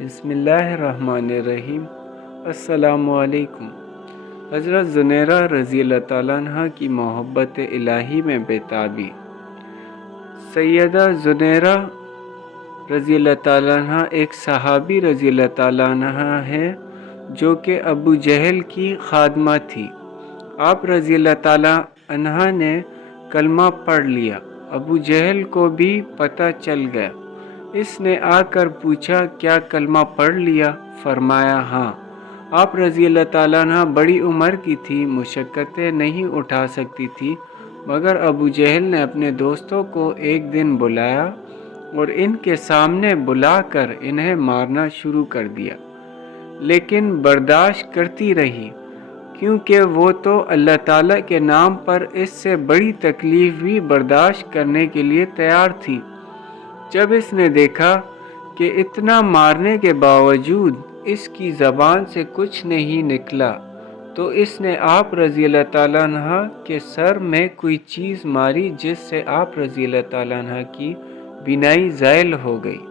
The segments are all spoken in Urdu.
بسم اللہ الرحمن الرحیم۔ السلام علیکم۔ حضرت زنیرہ رضی اللہ تعالیٰ عنہ کی محبت الہی میں بےتابی۔ سیدہ زنیرہ رضی اللہ تعالیٰ عنہ ایک صحابی رضی اللہ تعالیٰ عنہ ہے جو کہ ابو جہل کی خادمہ تھی۔ آپ رضی اللہ تعالیٰ عنہ نے کلمہ پڑھ لیا۔ ابو جہل کو بھی پتہ چل گیا۔ اس نے آ کر پوچھا، کیا کلمہ پڑھ لیا؟ فرمایا ہاں۔ آپ رضی اللہ تعالیٰ عنہ بڑی عمر کی تھی، مشقتیں نہیں اٹھا سکتی تھی، مگر ابو جہل نے اپنے دوستوں کو ایک دن بلایا اور ان کے سامنے بلا کر انہیں مارنا شروع کر دیا، لیکن برداشت کرتی رہی، کیونکہ وہ تو اللہ تعالیٰ کے نام پر اس سے بڑی تکلیف بھی برداشت کرنے کے لیے تیار تھی۔ جب اس نے دیکھا کہ اتنا مارنے کے باوجود اس کی زبان سے کچھ نہیں نکلا، تو اس نے آپ رضی اللہ تعالیٰ عنہ کے سر میں کوئی چیز ماری، جس سے آپ رضی اللہ تعالیٰ عنہ کی بینائی زائل ہو گئی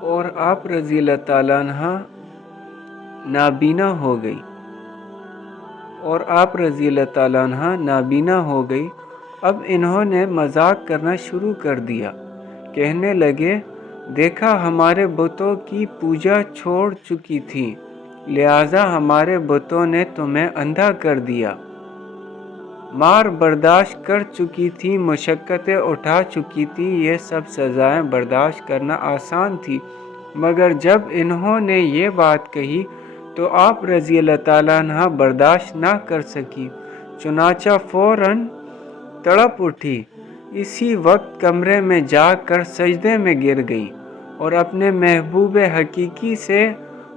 اور آپ رضی اللہ تعالیٰ عنہ نابینا ہو گئی۔ اب انہوں نے مذاق کرنا شروع کر دیا، کہنے لگے، دیکھا ہمارے بتوں کی پوجا چھوڑ چکی تھی، لہٰذا ہمارے بتوں نے تمہیں اندھا کر دیا۔ مار برداشت کر چکی تھی، مشقتیں اٹھا چکی تھی، یہ سب سزائیں برداشت کرنا آسان تھی، مگر جب انہوں نے یہ بات کہی تو آپ رضی اللہ تعالیٰ عنہ برداشت نہ کر سکی، چنانچہ فوراً تڑپ اٹھی۔ اسی وقت کمرے میں جا کر سجدے میں گر گئی اور اپنے محبوب حقیقی سے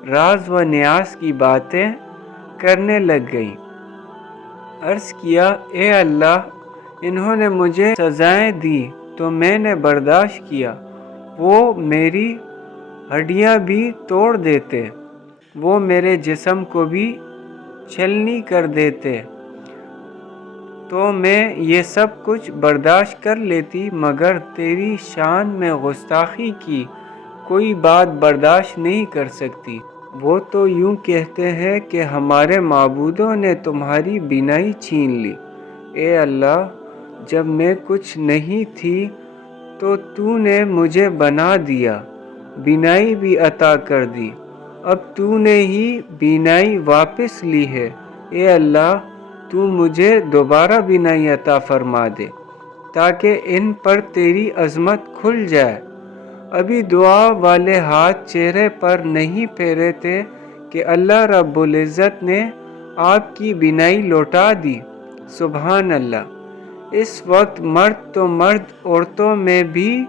راز و نیاز کی باتیں کرنے لگ گئی۔ عرض کیا، اے اللہ، انہوں نے مجھے سزائیں دی تو میں نے برداشت کیا، وہ میری ہڈیاں بھی توڑ دیتے، وہ میرے جسم کو بھی چھلنی کر دیتے تو میں یہ سب کچھ برداشت کر لیتی، مگر تیری شان میں گستاخی کی کوئی بات برداشت نہیں کر سکتی۔ وہ تو یوں کہتے ہیں کہ ہمارے معبودوں نے تمہاری بینائی چھین لی۔ اے اللہ، جب میں کچھ نہیں تھی تو تو نے مجھے بنا دیا، بینائی بھی عطا کر دی، اب تو نے ہی بینائی واپس لی ہے۔ اے اللہ، تو مجھے دوبارہ بینائی عطا فرما دے تاکہ ان پر تیری عظمت کھل جائے۔ ابھی دعا والے ہاتھ چہرے پر نہیں پھیرے تھے کہ اللہ رب العزت نے آپ کی بینائی لوٹا دی۔ سبحان اللہ۔ اس وقت مرد تو مرد، عورتوں میں بھی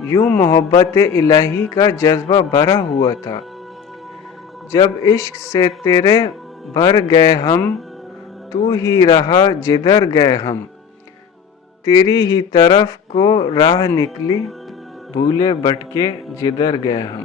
یوں محبت الہی کا جذبہ بھرا ہوا تھا۔ جب عشق سے تیرے بھر گئے ہم، تو ہی رہا جدھر گئے ہم، تیری ہی طرف کو راہ نکلی، بھولے بھٹکے جدھر گئے ہم۔